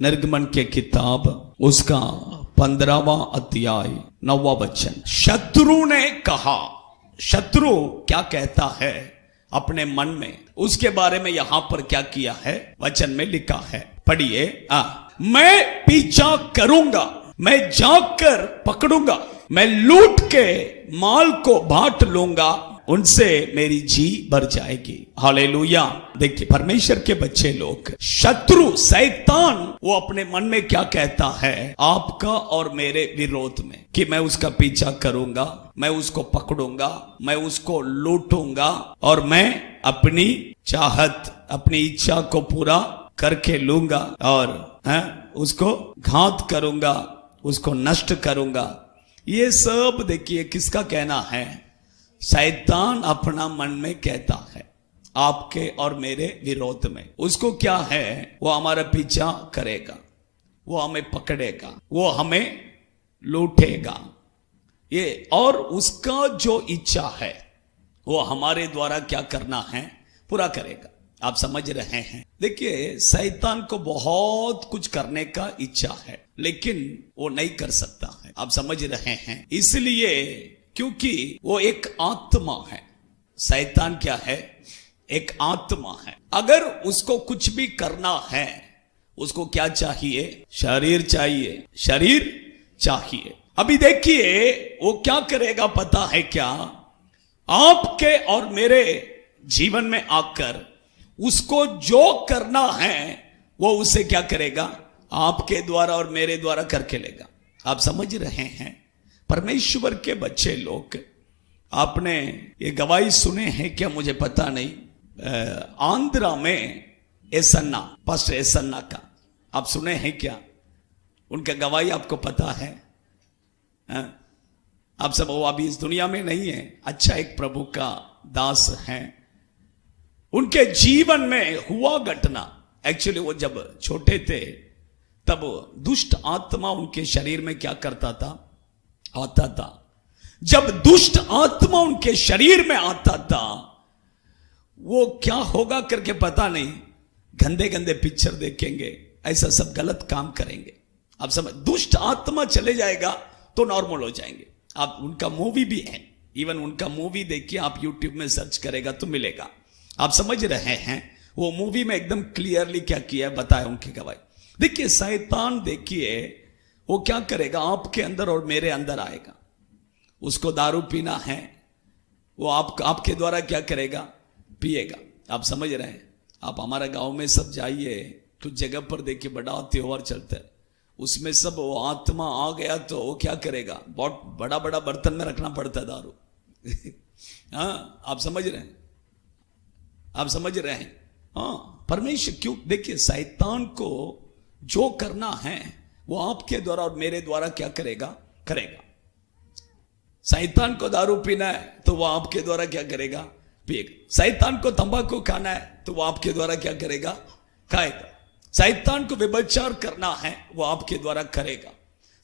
निर्गमन के किताब उसका 15वां अध्याय 9वां वचन। शत्रु ने कहा, शत्रु क्या कहता है अपने मन में, उसके बारे में यहां पर क्या किया है, वचन में लिखा है, पढ़िए। मैं पीछा करूंगा, मैं जाकर पकड़ूंगा, मैं लूट के माल को बांट लूंगा, उनसे मेरी जी भर जाएगी। हालेलुया। देखिए परमेश्वर के बच्चे लोग, शत्रु शैतान वो अपने मन में क्या कहता है आपका और मेरे विरोध में, कि मैं उसका पीछा करूंगा, मैं उसको पकड़ूंगा, मैं उसको लूटूंगा और मैं अपनी चाहत, अपनी इच्छा को पूरा करके लूंगा और उसको घात करूंगा, उसको नष्ट करूंगा। ये सब देखिए किसका कहना है? शैतान अपना मन में कहता है आपके और मेरे विरोध में। उसको क्या है, वो हमारा पीछा करेगा, वो हमें पकड़ेगा, वो हमें लूटेगा, ये और उसका जो इच्छा है वो हमारे द्वारा क्या करना है, पूरा करेगा। आप समझ रहे हैं? देखिए शैतान को बहुत कुछ करने का इच्छा है लेकिन वो नहीं कर सकता है। आप समझ रहे हैं? इसलिए क्योंकि वो एक आत्मा है। शैतान क्या है? एक आत्मा है। अगर उसको कुछ भी करना है, उसको क्या चाहिए? शरीर चाहिए, शरीर चाहिए। अभी देखिए वो क्या करेगा पता है क्या? आपके और मेरे जीवन में आकर उसको जो करना है वो उसे क्या करेगा? आपके द्वारा और मेरे द्वारा करके लेगा। आप समझ रहे हैं? परमेश्वर के बच्चे लोग, आपने ये गवाही सुने हैं क्या मुझे पता नहीं, आंध्रा में एसन्ना, पास्टर एसन्ना का आप सुने हैं क्या? उनका गवाही आपको पता है? आप सब, वो अभी इस दुनिया में नहीं है, अच्छा एक प्रभु का दास है। उनके जीवन में हुआ घटना, एक्चुअली वो जब छोटे थे तब दुष्ट आत्मा उनके शरीर में क्या करता था, आता था। जब दुष्ट आत्मा उनके शरीर में आता था, वो क्या होगा करके पता नहीं, गंदे गंदे पिक्चर देखेंगे, ऐसा सब गलत काम करेंगे। आप समझ, दुष्ट आत्मा चले जाएगा तो नॉर्मल हो जाएंगे। आप उनका मूवी भी है, इवन उनका मूवी देखिए, आप यूट्यूब में सर्च करेगा तो मिलेगा। आप समझ रहे हैं? वो मूवी में एकदम क्लियरली क्या किया है बताया उनकी गवाही। देखिए शैतान, देखिए वो क्या करेगा, आपके अंदर और मेरे अंदर आएगा। उसको दारू पीना है, वो आपके द्वारा क्या करेगा? पिएगा। आप समझ रहे हैं? आप हमारा गांव में सब जाइए, कुछ जगह पर देखिए बड़ा त्योहार चलता है, उसमें सब वो आत्मा आ गया तो वो क्या करेगा? बहुत बड़ा बड़ा बर्तन में रखना पड़ता है दारू। हाँ, आप समझ रहे हैं? आप समझ रहे हैं? हाँ, परमेश्वर क्यों? देखिए शैतान को जो करना है वो आपके द्वारा और मेरे द्वारा क्या करेगा? करेगा। शैतान को दारू पीना है तो वो आपके द्वारा क्या करेगा? पिएगा। शैतान को तंबाकू खाना है तो वो आपके द्वारा क्या करेगा? खाएगा। शैतान को व्यभिचार करना है वो आपके द्वारा करेगा।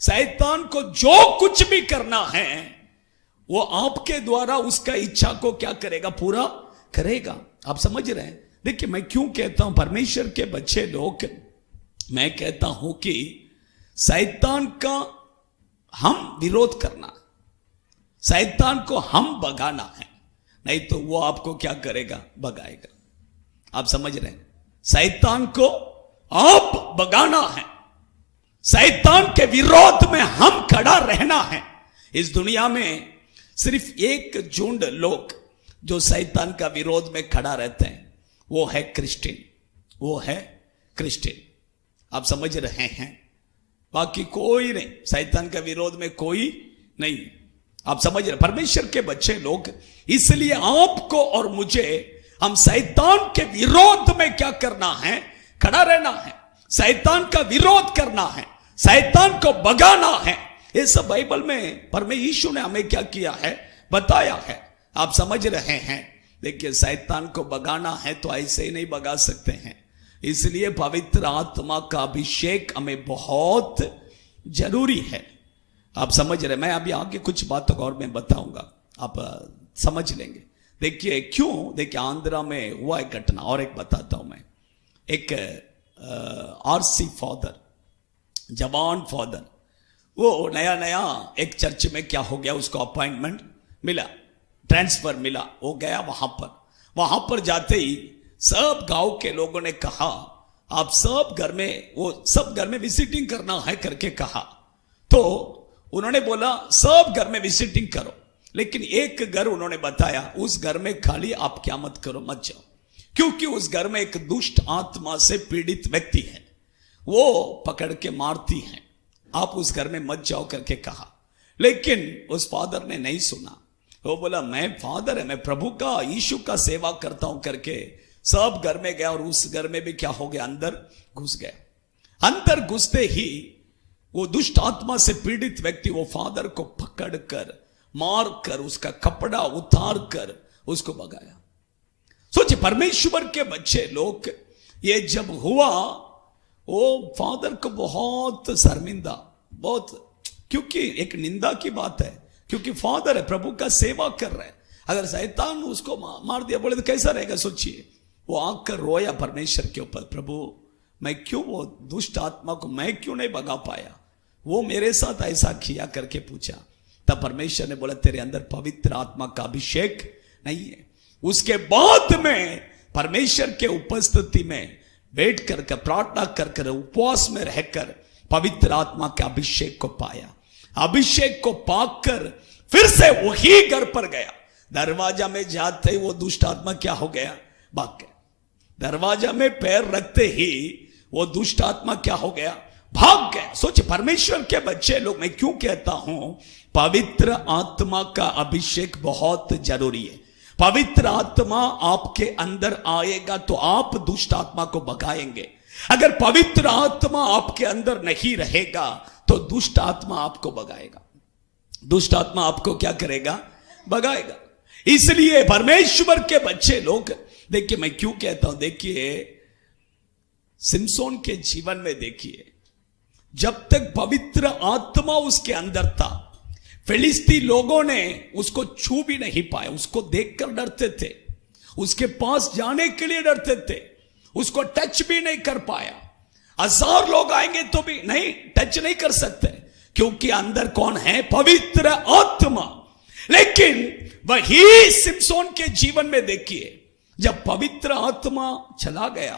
शैतान को जो कुछ भी करना है वो आपके द्वारा उसका इच्छा को क्या करेगा? पूरा करेगा। आप समझ रहे हैं? देखिए मैं क्यों कहता हूं परमेश्वर के बच्चे लोग, मैं कहता हूं कि शैतान का हम विरोध करना, शैतान को हम भगाना है, नहीं तो वो आपको क्या करेगा? भगाएगा। आप समझ रहे हैं? शैतान को आप भगाना है, शैतान के विरोध में हम खड़ा रहना है। इस दुनिया में सिर्फ एक झुंड लोग जो शैतान का विरोध में खड़ा रहते हैं, वो है क्रिश्चियन, वो है क्रिश्चियन। आप समझ रहे हैं? बाकी कोई नहीं, शैतान का विरोध में कोई नहीं। आप समझ रहे? परमेश्वर के बच्चे लोग, इसलिए आपको और मुझे हम शैतान के विरोध में क्या करना है? खड़ा रहना है, शैतान का विरोध करना है, शैतान को भगाना है। ये सब बाइबल में परमेश्वर ने हमें क्या किया है? बताया है। आप समझ रहे हैं? देखिए शैतान को भगाना है तो ऐसे ही नहीं भगा सकते हैं, इसलिए पवित्र आत्मा का अभिषेक हमें बहुत जरूरी है। आप समझ रहे? मैं अभी आगे कुछ बातों और मैं बताऊंगा, आप समझ लेंगे। देखिए क्यों? देखिए आंध्रा में हुआ एक घटना, और एक बताता हूं मैं। एक आरसी फादर, जवान फादर, वो नया नया एक चर्च में क्या हो गया, उसको अपॉइंटमेंट मिला, ट्रांसफर मिला, वो गया वहां पर जाते ही सब गांव के लोगों ने कहा आप सब घर में, वो सब घर में विजिटिंग करना है करके कहा। तो उन्होंने बोला सब घर में विजिटिंग करो, लेकिन एक घर उन्होंने बताया उस घर में खाली आप क्या मत करो, मत जाओ, क्योंकि उस घर में एक दुष्ट आत्मा से पीड़ित व्यक्ति है, वो पकड़ के मारती है, आप उस घर में मत जाओ करके कहा। लेकिन उस फादर ने नहीं सुना, वो बोला मैं फादर है, मैं प्रभु का, यीशु का सेवा करता हूं करके सब घर में गया, और उस घर में भी क्या हो गया, अंदर घुस गया। अंदर घुसते ही वो दुष्ट आत्मा से पीड़ित व्यक्ति वो फादर को पकड़कर मार कर उसका कपड़ा उतार कर उसको भगाया। सोचिए, परमेश्वर के बच्चे लोग, ये जब हुआ वो फादर को बहुत शर्मिंदा, बहुत, क्योंकि एक निंदा की बात है, क्योंकि फादर है, प्रभु का सेवा कर रहा है, अगर शैतान उसको मार दिया बोले तो कैसा रहेगा। सोचिए, वो आकर रोया परमेश्वर के ऊपर, प्रभु मैं क्यों वो दुष्ट आत्मा को मैं क्यों नहीं भगा पाया, वो मेरे साथ ऐसा किया करके पूछा। तब परमेश्वर ने बोला तेरे अंदर पवित्र आत्मा का अभिषेक नहीं है। उसके बाद में परमेश्वर के उपस्थिति में बैठ कर प्रार्थना कर उपवास में रहकर पवित्र आत्मा के अभिषेक को पाया। अभिषेक को पाकर फिर से वही घर पर गया, दरवाजा में जाते ही वो दुष्ट आत्मा क्या हो गया, भाग गया। दरवाजा में पैर रखते ही वो दुष्ट आत्मा क्या हो गया, भाग गया। सोचिए, परमेश्वर के बच्चे लोग, मैं क्यों कहता हूं पवित्र आत्मा का अभिषेक बहुत जरूरी है। पवित्र आत्मा आपके अंदर आएगा तो आप दुष्ट आत्मा को भगाएंगे। अगर पवित्र आत्मा आपके अंदर नहीं रहेगा तो दुष्ट आत्मा आपको भगाएगा, दुष्ट आत्मा आपको क्या करेगा, भगाएगा। इसलिए परमेश्वर के बच्चे लोग, देखिए मैं क्यों कहता हूं, देखिए सिमसोन के जीवन में देखिए, जब तक पवित्र आत्मा उसके अंदर था फिलिस्ती लोगों ने उसको छू भी नहीं पाया, उसको देखकर डरते थे, उसके पास जाने के लिए डरते थे, उसको टच भी नहीं कर पाया। 1000 लोग आएंगे तो भी नहीं टच नहीं कर सकते, क्योंकि अंदर कौन है, पवित्र आत्मा। लेकिन वही सिमसोन के जीवन में देखिए, जब पवित्र आत्मा चला गया,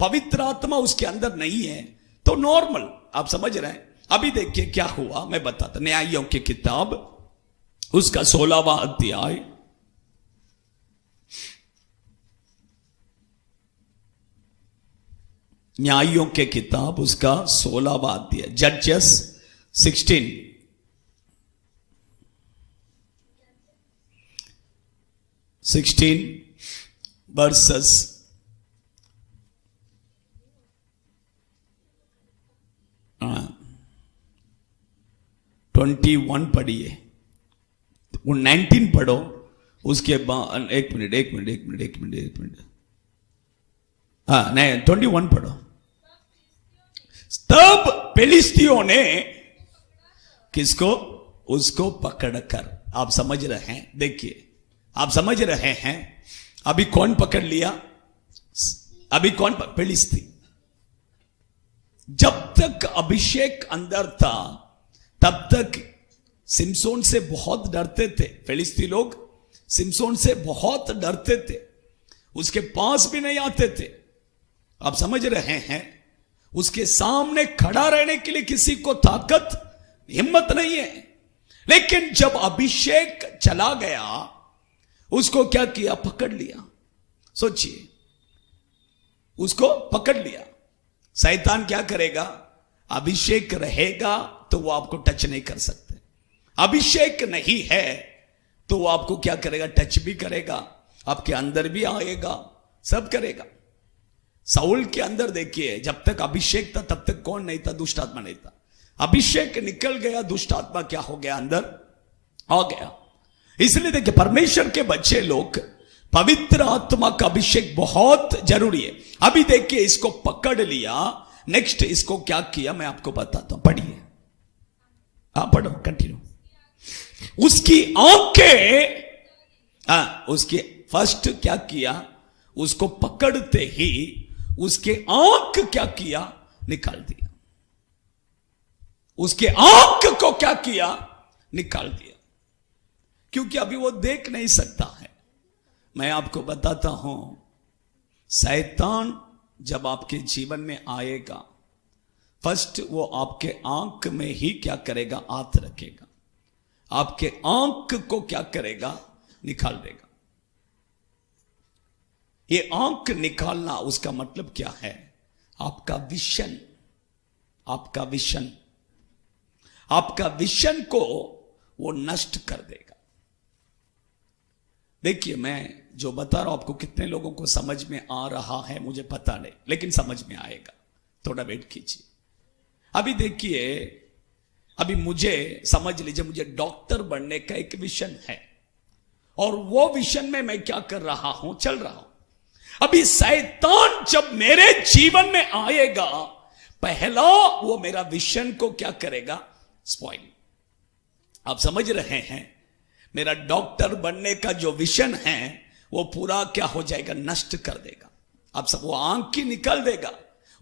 पवित्र आत्मा उसके अंदर नहीं है, तो नॉर्मल, आप समझ रहे हैं। अभी देखिए क्या हुआ, मैं बताता। न्यायों की किताब उसका 16वां अध्याय, न्यायों के किताब उसका 16वां अध्याय, जजेस 16 वर्सेस 21 पढ़िए, 19 पढ़ो, उसके बाद एक मिनट, हाँ नहीं 21 पढ़ो। तब फिलिस्तियों ने किसको, उसको पकड़कर, आप समझ रहे हैं, देखिए आप समझ रहे हैं, अभी कौन पकड़ लिया, अभी कौन, फिलिस्ती। जब तक अभिषेक अंदर था तब तक सिमसोन से बहुत डरते थे फिलिस्ती लोग, सिमसोन से बहुत डरते थे, उसके पास भी नहीं आते थे। आप समझ रहे हैं, उसके सामने खड़ा रहने के लिए किसी को ताकत, हिम्मत नहीं है। लेकिन जब अभिषेक चला गया, उसको क्या किया, पकड़ लिया। सोचिए, उसको पकड़ लिया। शैतान क्या करेगा, अभिषेक रहेगा तो वो आपको टच नहीं कर सकते, अभिषेक नहीं है तो वो आपको क्या करेगा, टच भी करेगा, आपके अंदर भी आएगा, सब करेगा। साउल के अंदर देखिए, जब तक अभिषेक था तब तक कौन नहीं था, दुष्ट आत्मा नहीं था। अभिषेक निकल गया, दुष्ट आत्मा क्या हो गया, अंदर आ गया। इसलिए देखिए, परमेश्वर के बच्चे लोग, पवित्र आत्मा का अभिषेक बहुत जरूरी है। अभी देखिए, इसको पकड़ लिया, नेक्स्ट इसको क्या किया मैं आपको बताता हूं, पढ़िए, आप पढ़ो, कंटिन्यू। उसकी आंखें, उसके फर्स्ट क्या किया, उसको पकड़ते ही उसके आंख क्या किया, निकाल दिया। उसके आंख को क्या किया, निकाल दिया, क्योंकि अभी वो देख नहीं सकता है। मैं आपको बताता हूं, शैतान जब आपके जीवन में आएगा, फर्स्ट वो आपके आंख में ही क्या करेगा, हाथ रखेगा, आपके आंख को क्या करेगा, निकाल देगा। ये आंख निकालना, उसका मतलब क्या है, आपका विजन, आपका विजन, आपका विजन को वो नष्ट कर देगा। देखिए, मैं जो बता रहा हूं आपको, कितने लोगों को समझ में आ रहा है मुझे पता नहीं, लेकिन समझ में आएगा, थोड़ा वेट कीजिए। अभी देखिए, अभी मुझे समझ लीजिए, मुझे डॉक्टर बनने का एक विजन है, और वो विजन में मैं क्या कर रहा हूं, चल रहा हूं। अभी शैतान जब मेरे जीवन में आएगा, पहला वो मेरा विजन को क्या करेगा, स्पॉइल। आप समझ रहे हैं, मेरा डॉक्टर बनने का जो विजन है वो पूरा क्या हो जाएगा, नष्ट कर देगा। आप सब, वो आंख की निकल देगा,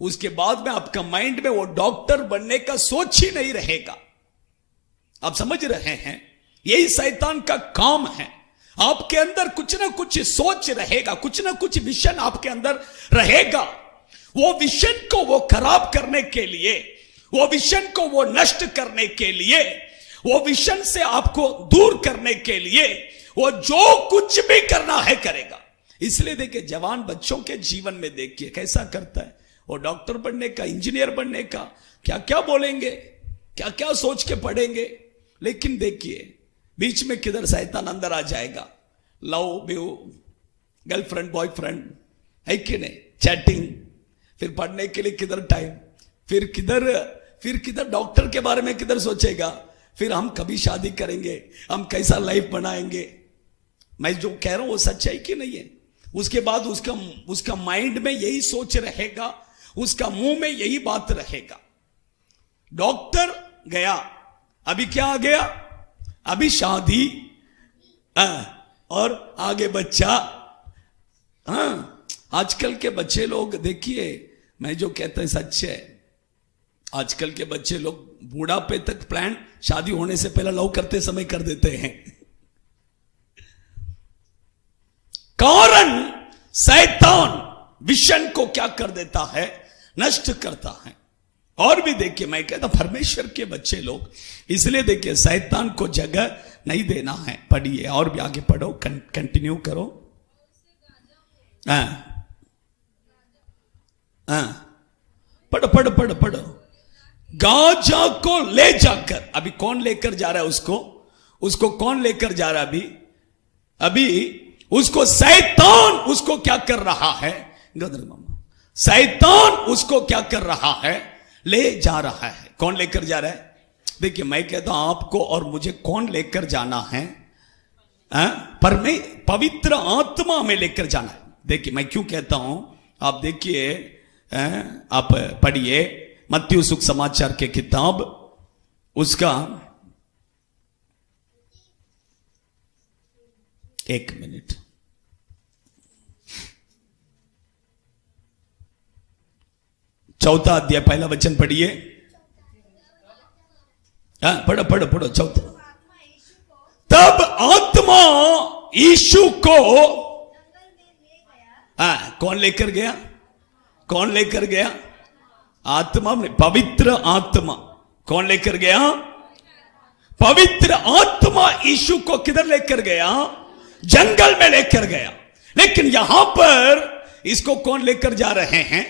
उसके बाद में आपका माइंड में वो डॉक्टर बनने का सोच ही नहीं रहेगा। आप समझ रहे हैं, यही शैतान का काम है। आपके अंदर कुछ ना कुछ सोच रहेगा, कुछ ना कुछ विजन आपके अंदर रहेगा। वो विजन को वो खराब करने के लिए, वो विजन को वो नष्ट करने के लिए, वो विजन से आपको दूर करने के लिए वो जो कुछ भी करना है करेगा। इसलिए देखिए, जवान बच्चों के जीवन में देखिए कैसा करता है, वो डॉक्टर बनने का, इंजीनियर बनने का क्या क्या बोलेंगे, क्या क्या सोच के पढ़ेंगे, लेकिन देखिए बीच में किधर शैतान अंदर आ जाएगा। लव ब्यू, गर्लफ्रेंड बॉयफ्रेंड, है कि नहीं, चैटिंग, फिर पढ़ने के लिए किधर टाइम, फिर किधर डॉक्टर के बारे में किधर सोचेगा, फिर हम कभी शादी करेंगे, हम कैसा लाइफ बनाएंगे। मैं जो कह रहा हूं वो सच्चाई की नहीं है। उसके बाद उसका माइंड में यही सोच रहेगा, उसका मुंह में यही बात रहेगा। डॉक्टर गया, अभी क्या आ गया, अभी शादी, और आगे बच्चा। आजकल के बच्चे लोग देखिए, मैं जो कहता हूं सच है, आजकल के बच्चे लोग बूढ़ापे तक प्लान शादी होने से पहले लव करते समय कर देते हैं। कारण शैतान विजन को क्या कर देता है, नष्ट करता है। और भी देखिए, मैं कहता परमेश्वर के बच्चे लोग, इसलिए देखिए शैतान को जगह नहीं देना है। पढ़िए, और भी आगे पढ़ो, कंटिन्यू करो। पढ़ो पढ़ो पढ़ो पढ़ो। गाजा को ले जाकर, अभी कौन लेकर जा रहा है उसको कौन लेकर जा रहा है, अभी उसको शैतान उसको क्या कर रहा है, शैतान उसको क्या कर रहा है, ले जा रहा है। कौन लेकर जा रहा है? देखिए, मैं कहता हूं आपको और मुझे कौन लेकर जाना है, पवित्र आत्मा में लेकर जाना है। देखिए, मैं क्यों कहता हूं, आप देखिए, आप पढ़िए मत्ती सुसमाचार के किताब, उसका 1 मिनट, चौथा अध्याय पहला वचन पढ़िए। पढ़ो पढ़ो पढ़ो, चौथा। तब आत्मा यीशु को कौन लेकर गया, कौन लेकर गया, आत्मा में, पवित्र आत्मा। कौन लेकर गया? पवित्र आत्मा यीशु को किधर लेकर गया? जंगल में लेकर गया। लेकिन यहां पर इसको कौन लेकर जा रहे हैं?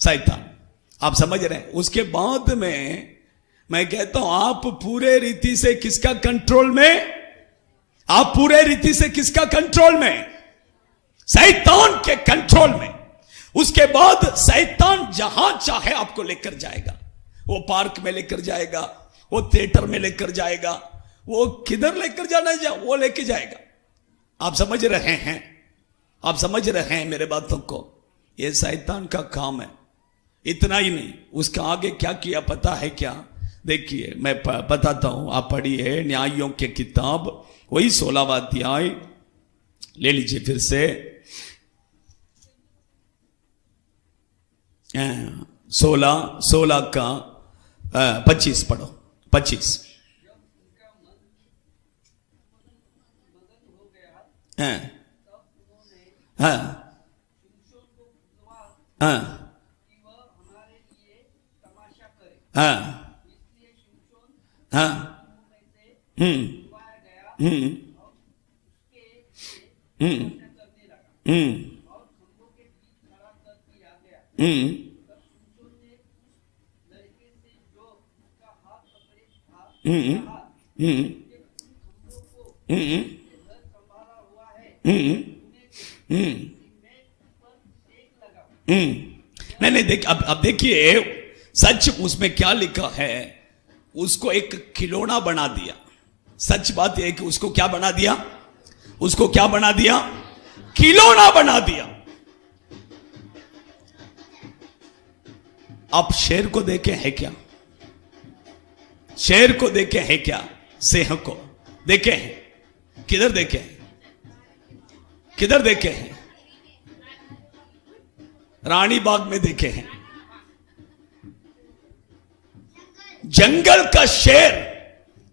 शैतान। आप समझ रहे हैं? उसके बाद में मैं कहता हूं, आप पूरे रीति से किसका कंट्रोल में, आप पूरे रीति से किसका कंट्रोल में? शैतान के कंट्रोल में। उसके बाद शैतान जहां चाहे आपको लेकर जाएगा। वो पार्क में लेकर जाएगा, वो थिएटर में लेकर जाएगा, वो किधर लेकर जाना है वो लेकर जाएगा। आप समझ रहे हैं? आप समझ रहे हैं मेरे बातों को? ये शैतान का काम है। इतना ही नहीं, उसका आगे क्या किया पता है क्या? देखिए, मैं बताता हूं, आप पढ़िए न्यायों के किताब, वही 16वां अध्याय ले लीजिए फिर से, 16 का 25 पढ़ो, 25। हाँ हाँ हाँ हाँ हाँ हम्म हम्म हम्म हम्म हम्म हम्म हम्म हम्म हम्म हम्म नहीं नहीं, देख अब देखिए सच उसमें क्या लिखा है। उसको एक खिलौना बना दिया। सच बात यह है कि उसको क्या बना दिया, उसको क्या बना दिया, खिलौना बना दिया। आप शेर को देखे हैं क्या? शेर को देखे हैं क्या? सिंह को देखे हैं? किधर देखे हैं? किधर देखे हैं? रानी बाग में देखे हैं। जंगल का शेर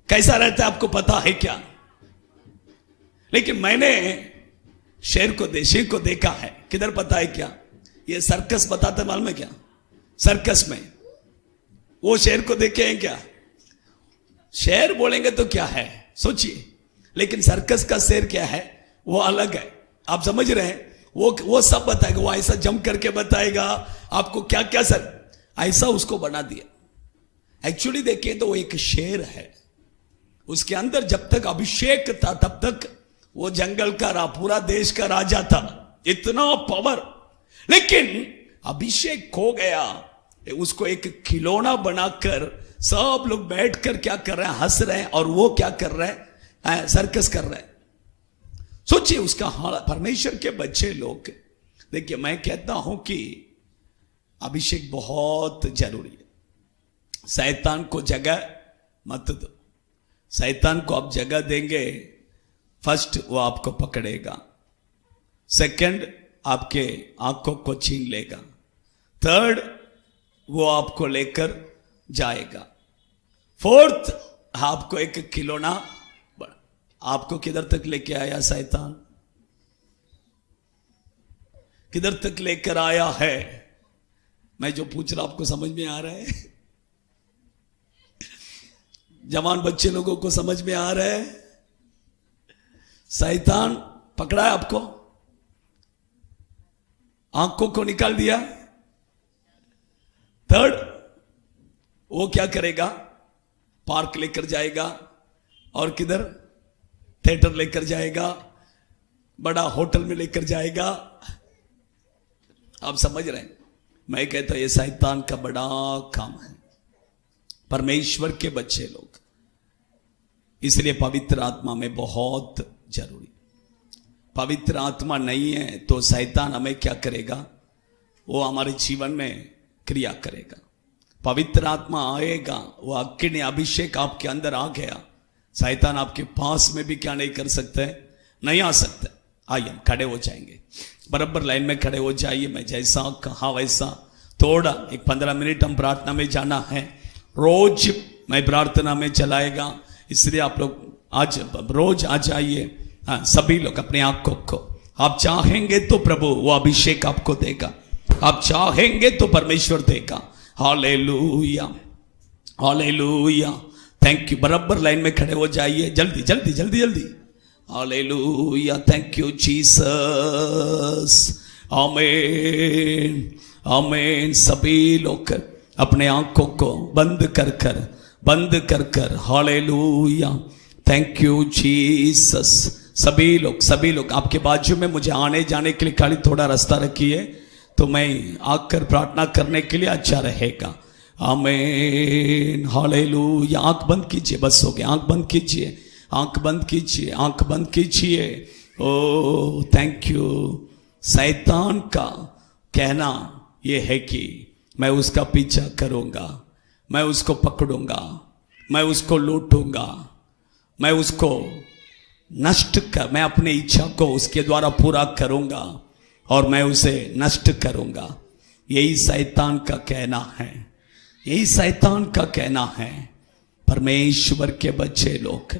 कैसा रहता है आपको पता है क्या? लेकिन मैंने शेर को देशी को देखा है। किधर पता है क्या? ये सर्कस बताते मालूम है क्या? सर्कस में वो शेर को देखे हैं क्या? शेर बोलेंगे तो क्या है सोचिए, लेकिन सर्कस का शेर क्या है वो अलग है। आप समझ रहे हैं? वो सब बताएगा, वो ऐसा जंप करके बताएगा आपको क्या क्या सर, ऐसा उसको बना दिया। एक्चुअली देखिए तो वो एक शेर है। उसके अंदर जब तक अभिषेक था तब तक वो जंगल का पूरा देश का राजा था, इतना पावर। लेकिन अभिषेक खो गया, उसको एक खिलौना बनाकर सब लोग बैठकर क्या कर रहे हैं, हंस रहे हैं, और वो क्या कर रहे हैं, सर्कस कर रहे हैं। सोचिए उसका हाल। परमेश्वर के बच्चे लोग, देखिए मैं कहता हूं कि अभिषेक बहुत जरूरी है। शैतान को जगह मत दो। शैतान को आप जगह देंगे, फर्स्ट वो आपको पकड़ेगा, सेकंड आपके आंखों को छीन लेगा, थर्ड वो आपको लेकर जाएगा, फोर्थ आपको एक खिलौना। आपको किधर तक लेके आया शैतान? किधर तक लेकर आया है? मैं जो पूछ रहा आपको समझ में आ रहा है? जवान बच्चे लोगों को समझ में आ रहा है? शैतान पकड़ा है आपको, आंखों को निकाल दिया। थर्ड वो क्या करेगा? पार्क लेकर जाएगा, और किधर? थिएटर लेकर जाएगा, बड़ा होटल में लेकर जाएगा। आप समझ रहे हैं? मैं कहता ये शैतान का बड़ा काम है। परमेश्वर के बच्चे लोग, इसलिए पवित्र आत्मा में बहुत जरूरी। पवित्र आत्मा नहीं है तो शैतान हमें क्या करेगा? वो हमारे जीवन में क्रिया करेगा। पवित्र आत्मा आएगा, वो अग्नि अभिषेक आपके अंदर आ गया, शैतान आपके पास में भी क्या नहीं कर सकते, नहीं आ सकते। आइए हम खड़े हो जाएंगे, बराबर लाइन में खड़े हो जाइए। मैं जैसा कहा वैसा थोड़ा एक 15 मिनट हम प्रार्थना में जाना है। रोज मैं प्रार्थना में चलाएगा, इसलिए आप लोग आज रोज आ जाइए। हाँ, सभी लोग अपने आंखों को, आप चाहेंगे तो प्रभु वो अभिषेक आपको देगा, आप चाहेंगे तो परमेश्वर देगा। Hallelujah, hallelujah, thank you. बराबर लाइन में खड़े हो जाइए, जल्दी जल्दी जल्दी जल्दी। हालेलुया, थैंक यू जीसस, आमीन आमीन। सभी लोग अपने आंखों को बंद कर कर हालेलुया, थैंक यू जीसस। सभी लोग आपके बाजू में मुझे आने जाने के लिए खाली थोड़ा रास्ता रखिए, तो मैं आकर प्रार्थना करने के लिए अच्छा रहेगा। आमीन, हालेलुया। आंख बंद कीजिए, बस हो गया। आंख बंद कीजिए, आंख बंद कीजिए, आंख बंद कीजिए। ओ थैंक यू। शैतान का कहना यह है कि मैं उसका पीछा करूंगा, मैं उसको पकड़ूंगा, मैं उसको लूटूंगा, मैं उसको मैं अपनी इच्छा को उसके द्वारा पूरा करूंगा और मैं उसे नष्ट करूंगा। यही शैतान का कहना है। यही शैतान का कहना है। परमेश्वर के बच्चे लोग,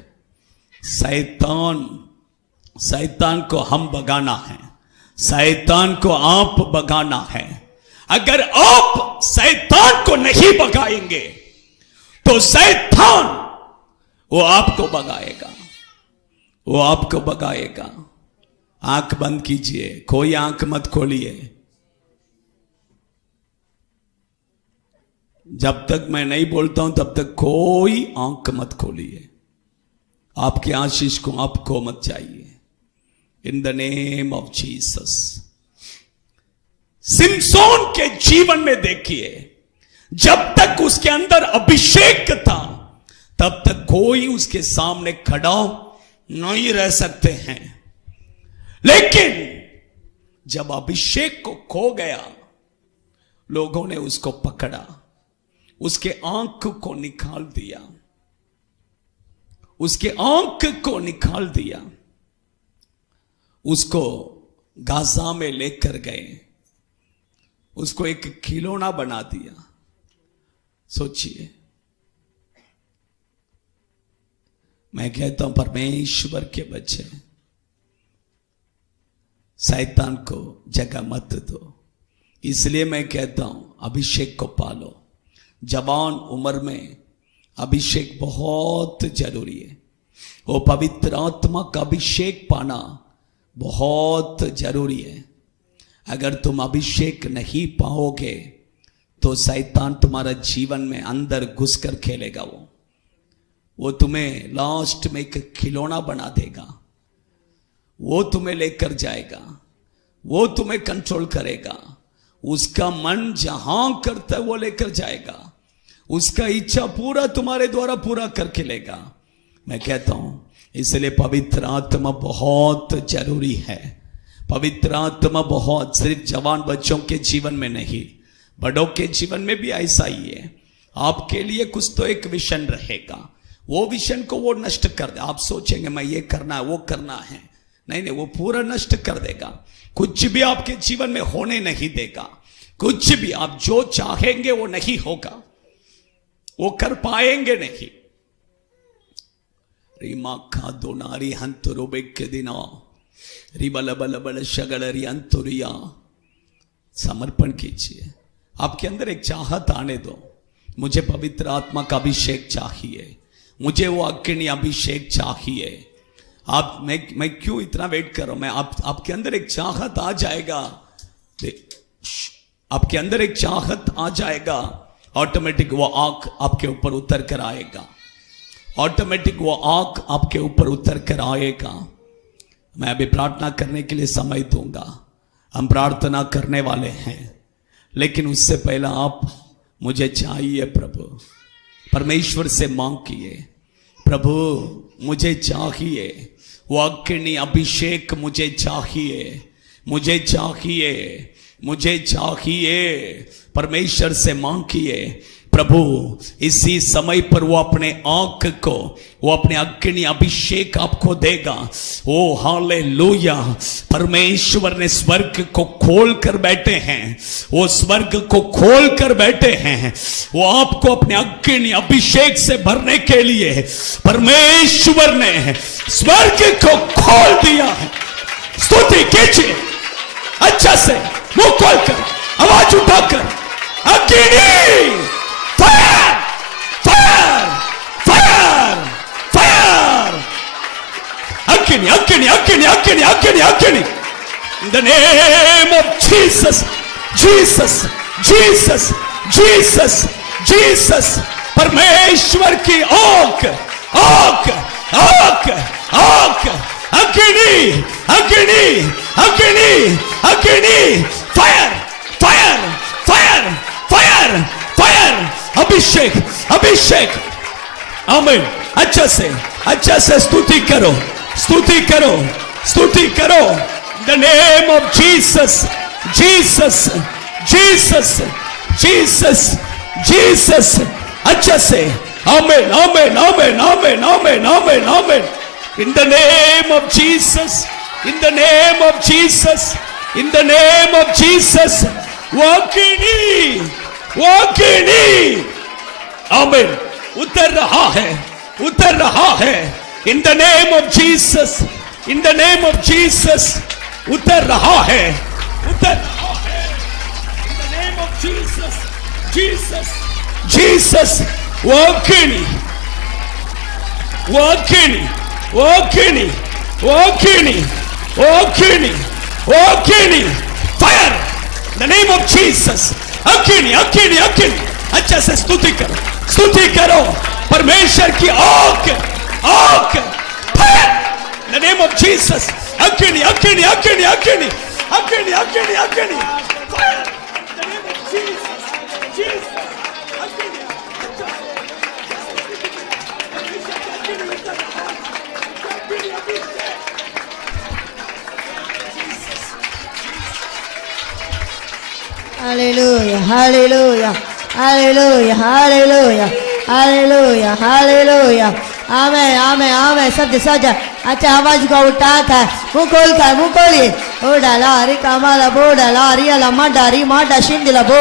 शैतान को हम भगाना है, शैतान को आप भगाना है। अगर आप शैतान को नहीं भगाएंगे तो शैतान वो आपको भगाएगा, वो आपको भगाएगा। आंख बंद कीजिए, कोई आंख मत खोलिए। जब तक मैं नहीं बोलता हूं तब तक कोई आंख मत खोलिए। आपकी आशीष को आपको मत चाहिए। इन the name of Jesus. Samson के जीवन में देखिए, जब तक उसके अंदर अभिषेक था तब तक कोई उसके सामने खड़ा नहीं रह सकते हैं। लेकिन जब अभिषेक को खो गया, लोगों ने उसको पकड़ा, उसके आंख को निकाल दिया, उसके आंख को निकाल दिया, उसको गाजा में लेकर गए, उसको एक खिलौना बना दिया। सोचिए, मैं कहता हूं परमेश्वर के बच्चे, शैतान को जगह मत दो। इसलिए मैं कहता हूं अभिषेक को पालो। जवान उम्र में अभिषेक बहुत जरूरी है। वो पवित्र आत्मा का अभिषेक पाना बहुत जरूरी है। अगर तुम अभिषेक नहीं पाओगे तो शैतान तुम्हारा जीवन में अंदर घुसकर खेलेगा। वो तुम्हें लास्ट में एक खिलौना बना देगा, वो तुम्हें लेकर जाएगा, वो तुम्हें कंट्रोल करेगा। उसका मन जहां करता है वो लेकर जाएगा, उसका इच्छा पूरा तुम्हारे द्वारा पूरा करके लेगा। मैं कहता हूं इसलिए पवित्र आत्मा बहुत जरूरी है। पवित्र आत्मा बहुत, सिर्फ जवान बच्चों के जीवन में नहीं, बड़ों के जीवन में भी ऐसा ही है। आपके लिए कुछ तो एक विजन रहेगा, वो विजन को वो नष्ट कर दे। आप सोचेंगे मैं ये करना है वो करना है, नहीं नहीं, वो पूरा नष्ट कर देगा। कुछ भी आपके जीवन में होने नहीं देगा। कुछ भी आप जो चाहेंगे वो नहीं होगा, वो कर पाएंगे नहीं। रीमा खा दो नारी हंतुरु बेके दिना रिबल बल बल शगलरी अंतुरिया। समर्पण कीजिए। आपके अंदर एक चाहत आने दो, मुझे पवित्र आत्मा का अभिषेक चाहिए, मुझे वो अग्नि अभिषेक चाहिए। आप मैं क्यों इतना वेट कर रहा हूं? मैं आपके अंदर एक चाहत आ जाएगा, आपके अंदर एक चाहत आ जाएगा, ऑटोमेटिक वो आंख आपके ऊपर उतर कर आएगा, ऑटोमेटिक वो आंख आपके ऊपर उतर कर आएगा। मैं अभी प्रार्थना करने के लिए समय दूंगा, हम प्रार्थना करने वाले हैं, लेकिन उससे पहले आप मुझे चाहिए प्रभु। परमेश्वर से मांगिए, प्रभु मुझे चाहिए, वो अग्नि अभिषेक मुझे चाहिए, मुझे चाहिए, मुझे चाहिए। परमेश्वर से मांगिए, प्रभु इसी समय पर वो अपने आंख को, वो अपने अग्नि अभिषेक आपको देगा। ओ हालेलुया। परमेश्वर ने स्वर्ग को खोल कर बैठे हैं, वो स्वर्ग को खोल कर बैठे हैं। वो आपको अपने अग्नि अभिषेक से भरने के लिए परमेश्वर ने स्वर्ग को खोल दिया है। स्तुति कीजिए अच्छा से, मुंह खोलकर, आवाज उठाकर, अग्नि फायर फायर फायर फायर, अग्नि अग्नि अग्नि अग्नि अग्नि अग्नि। इन the name of Jesus, Jesus Jesus Jesus Jesus. परमेश्वर की आंख आंख आंख आंख, अग्नि अग्नि अग्नि अग्नि, fire fire fire fire fire, अभिषेक अभिषेक। आमीन। अच्छा से स्तुति करो, स्तुति करो, स्तुति करो। The name of Jesus, Jesus Jesus Jesus Jesus. अच्छा से आमीन आमीन आमीन आमीन आमीन आमीन आमीन। In the name of Jesus, in the name of Jesus, in the name of Jesus. वो अग्नि वो अग्नि आमीन उतर रहा है, उतर रहा है। इन the name of Jesus, in the name of Jesus उतर रहा है, उतर रहा है। इन the name of Jesus, Jesus, Jesus. वो अग्नि, वो अग्नि, वो अग्नि, वो अग्नि, वो अग्नि, वो अग्नि, fire in the name of Jesus. अग्नि, अग्नि, अग्नि। अच्छा से स्तुति करो, स्तुति करो परमेश्वर की आग, आग, fire in the name of Jesus. अग्नि, अग्नि, अग्नि, अग्नि, अग्नि, अग्नि, अग्नि, fire in the name of Jesus, Jesus. Hallelujah, hallelujah, hallelujah, hallelujah, hallelujah, hallelujah. Amen, amen, amen. सब सजा अच्छा आवाज को उठा कर मुंह खोलिए ओ डाला री कमाला बो डाला री अला माडा शिंदिला बो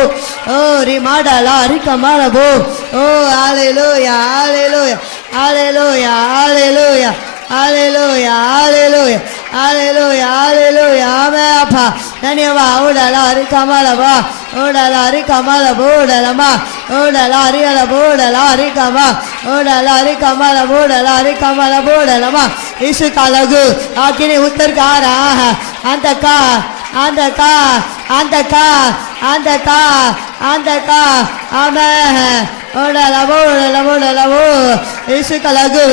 ओ री माडाला री कमाला बो ओ hallelujah hallelujah hallelujah hallelujah hallelujah hallelujah hallelujah hallelujah amen अपा धन्यवाद ओ डाला री कमाला बा ओ डाला री कमाला बो डाला मा ओ डाला री अला बो डाला री कमा ओ डाला री कमाला बो डाला री कमाला बो डाला मा यीशु का लघु आखिर उत्तर का रहा है अंधकार अंधकार अंधकार अंधकार अंधकार आमेन ओडला बोडला बोडला बो यीशु का लघु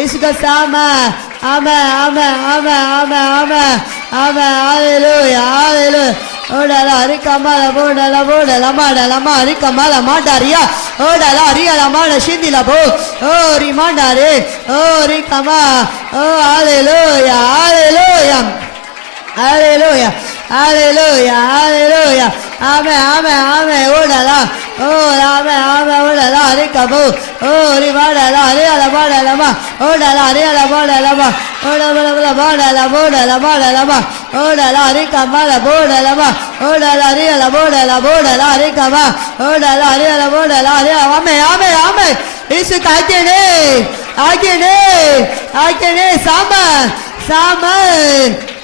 यीशु का सामा आमेन amen amen amen amen amen hallelujah hallelujah ओडला री कमाला बोडला बोडला माडला मारी कमाला माडारिया ओडला रिया माडा शिंदिला बो ओ री माडारे ओ री कमा ओ hallelujah hallelujah hallelujah hallelujah hallelujah amen amen amen ओडला ओ आमेन आमेन ओडला री कबो ओ री माडला री अला माडला मा ओडला री अला माडला मा ओडला माडला बोडला माडला मा ओडला री कमाला बोडला मा ओडला री अला बोडला बोडला री कमा ओडला री अला बोडला री आमेन आमेन आमेन यीशु का आगे ने सामा सामा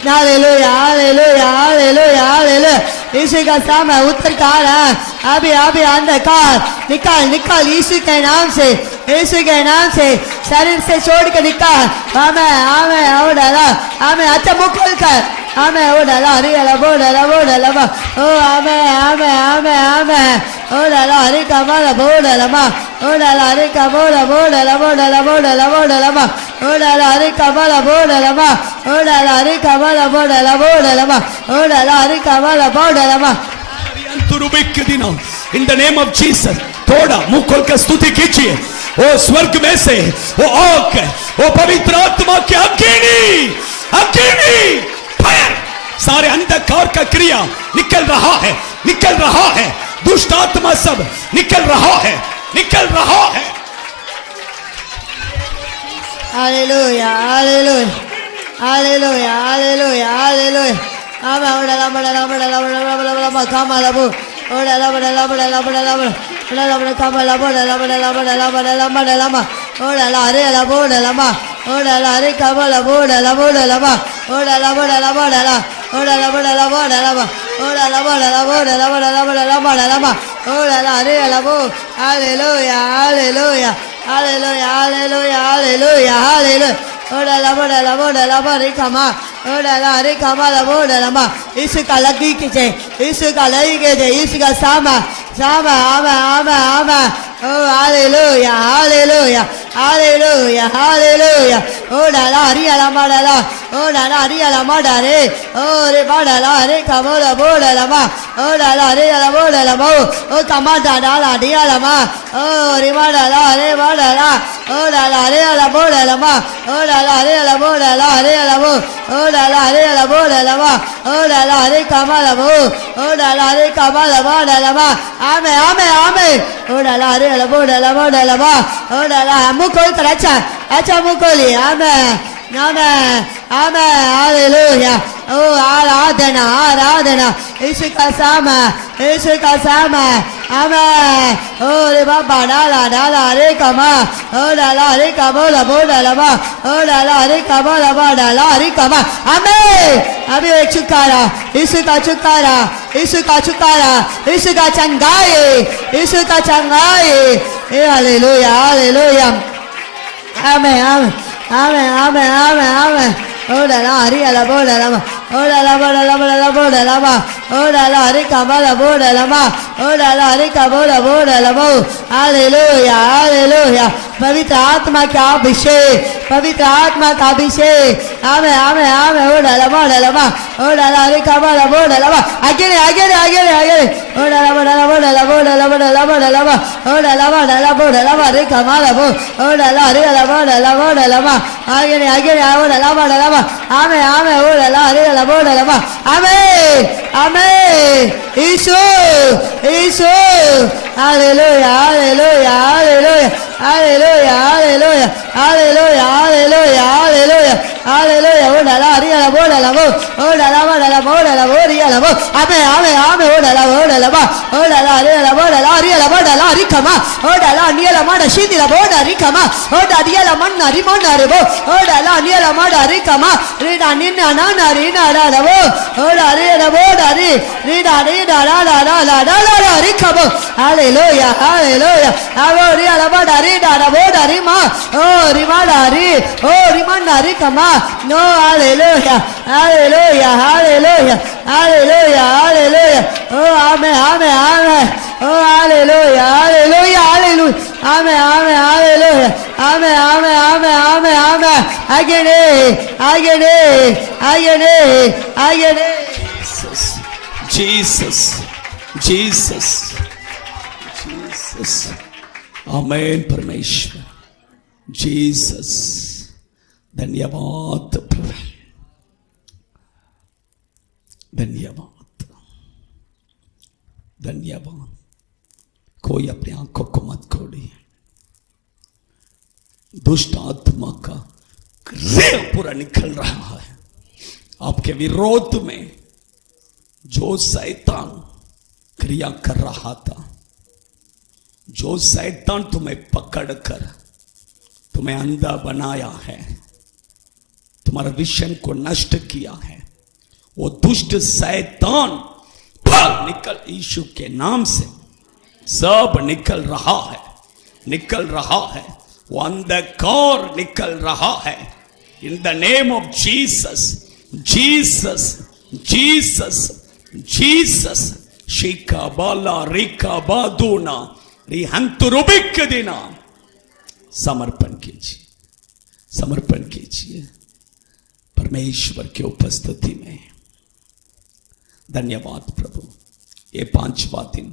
हालेलुया हालेलुया हालेलुया हालेलुया यीशु का सामा उत्तर का रहा अभी अभी अंधकार निकाल निकाल यीशु के नाम से यीशु के नाम से शरीर से छोड़ के निकाल आमेन आमेन ओ डाला आमेन अच्छा मुंह खोल कर आमेन ओ डाला हरी अला बो डाला मा ओ आमेन आमेन आमेन आमेन ओ डाला हरी कमाला बो डाला मा ओ डाला हरी कमाला बो डाला मा ओ डाला हरी कमाला बो डाला मा ओ डाला हरी कमाला बो डाला मा ओ डाला हरी कमाला बो डाला मा इन द नेम ऑफ जीसस थोड़ा मुंह खोलकर स्तुति कीजिए। वो स्वर्ग में से वो आग, वो पवित्र आत्मा की अग्नि, अग्नि, फायर सारे अंधकार का क्रिया निकल रहा है, निकल रहा है। दुष्ट आत्मा सब निकल रहा है, निकल रहा है। Hallelujah hallelujah hallelujah hallelujah hallelujah amen ओडला बडला बडला बडला बडला कमाला बो ओडला बडला बडला बडला बडला बडला कमाला बडला बडला बडला बडला बडला मा ओडला रे अला बोडला मा ओडला रे कमाला बोडला बोडला मा ओडला बडला बडला ओडला बडला बडला मा ओडला बडला बडला बडला बडला बडला मा ओडला रे अला बो hallelujah hallelujah hallelujah hallelujah hallelujah hallelujah ओडला बडला बडला बरी कमा ओडला रे कमाला बोडला मा यीशु का लगी के जे यीशु का लगी के जे यीशु का सामा सामा आमा आमा आमा ओ हालेलुया हालेलुया हालेलुया हालेलुया ओडला री अला माडला ओडला री अला माडा रे ओ रे माडला रे कमाला बोडला मा ओडला रे अला बोडला मा ओ कमाडा डाला दियाला मा ओ रे माडला रे माडला ओडला रे अला बोडला मा ओडला रे अला बोडला रे अला बो ओडला रे अला बोडला मा ओडला रे कमाला बो ओडला रे कमाला बोडला मा आमेन आमेन आमेन ओडला रे अला बोडला बोडला मा ओडला मुंह खोल कर अच्छा अच्छा मुंह खोलिए आमेन Amen. Amen. Hallelujah. Oh, आराधना आराधना यीशु का सामा यीशु का सामा Amen. Oh, रे बाबा डाला डाला रे कमा ओ डाला रे कबोला बोला लबा ओ डाला रे कबोला बा डाला रे कमा Amen. अभी एक चुकारा यीशु का चुकारा यीशु का चुकारा यीशु का चंगाई यीशु का चंगाई hallelujah hallelujah Amen. Amen. Amen. Amen. Amen. Amen. Oh la la, Maria la bola la ma. Oh la la bola la bola la bola la ma. Oh la la, Rika bola bola la ma. Oh la la, Rika bola bola la ma. Hallelujah, hallelujah. पवित्र आत्मा का अभिषेक पवित्र आत्मा का अभिषेक आमे आमे आमे ओ la la bola la ma. Oh la la, Rika bola bola la ma. Again, again, again, again. Oh la la bola la bola la bola la bola la bola la ma. Oh la la bola la bola la ma. Rika mala bo. Oh la la, Rika la bola la bola la ma. Again, again, oh la la bola la ma. Amen, amen, oh la la, Rika la bola la ma. Amen, amen. Jesús, Jesús. Aleluya, aleluya, aleluya. Aleluya, aleluya, aleluya, aleluya, aleluya, aleluya. Oh la la, ria la bola la voz. Oh la la, la bola la bola, ria la voz. Amén, amén, amén. Oh la la, bola la voz. Oh la la, ria la bola la, ria la bola la, rica ma. Oh la la, nia la manda, shindi la bola, rica ma. Oh la ria la manna, rimona rebo. Oh la la, nia la manda, rica ma. Rina nina nana rina la la bo. Oh la ria la bola ri. Rina rina la la la la la la la rica bo. Aleluya, aleluya. Abo ria la bola rina la bola rima. Oh rima la ri. Oh rimana rica ma. No, aleluya, aleluya, aleluya, aleluya, aleluya. Oh, amén, amén, amén. Oh, aleluya, aleluya, aleluya. Amén, amén, aleluya. Amén, amén, amén, amén, amén. Again, again, again, again. Jesus, Jesus, Jesus, Jesus. Amen, परमेश्वर. Jesus. धन्यवाद प्रभु, धन्यवाद, धन्यवाद. कोई अपनी आंखों को मत खोलिए. दुष्ट आत्मा का क्रिया पूरा निकल रहा है आपके विरोध में. जो शैतान क्रिया कर रहा था, जो शैतान तुम्हें पकड़कर तुम्हें अंधा बनाया है, तुम्हारा विजन को नष्ट किया है, वो दुष्ट शैतान भाग निकल. यीशु के नाम से सब निकल रहा है, निकल रहा है. वो अंधकार निकल रहा है. इन the name of Jesus, Jesus, Jesus, Jesus. शिका बाला रिका बादूना रिहंतुरुबिक दिना. समर्पण कीजिए, समर्पण कीजिए परमेश्वर की उपस्थिति में. धन्यवाद प्रभु, ये 5वां दिन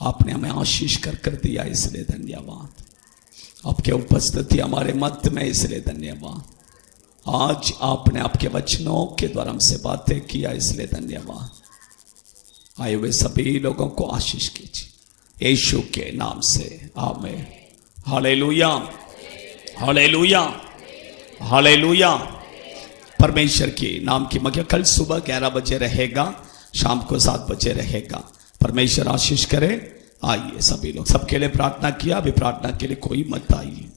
आपने हमें आशीष कर दिया, इसलिए धन्यवाद. आपके उपस्थिति हमारे मध्य में, इसलिए धन्यवाद. आज आपने आपके वचनों के द्वारा हमसे बातें किया, इसलिए धन्यवाद. आए हुए सभी लोगों को आशीष कीजिए यीशु के नाम से. आमीन. Hallelujah, hallelujah, hallelujah. परमेश्वर के नाम की महिमा. कल सुबह 11 बजे रहेगा, शाम को 7 बजे रहेगा. परमेश्वर आशीष करे. आइए सभी लोग, सबके लिए प्रार्थना किया. अभी प्रार्थना के लिए कोई मत आइए.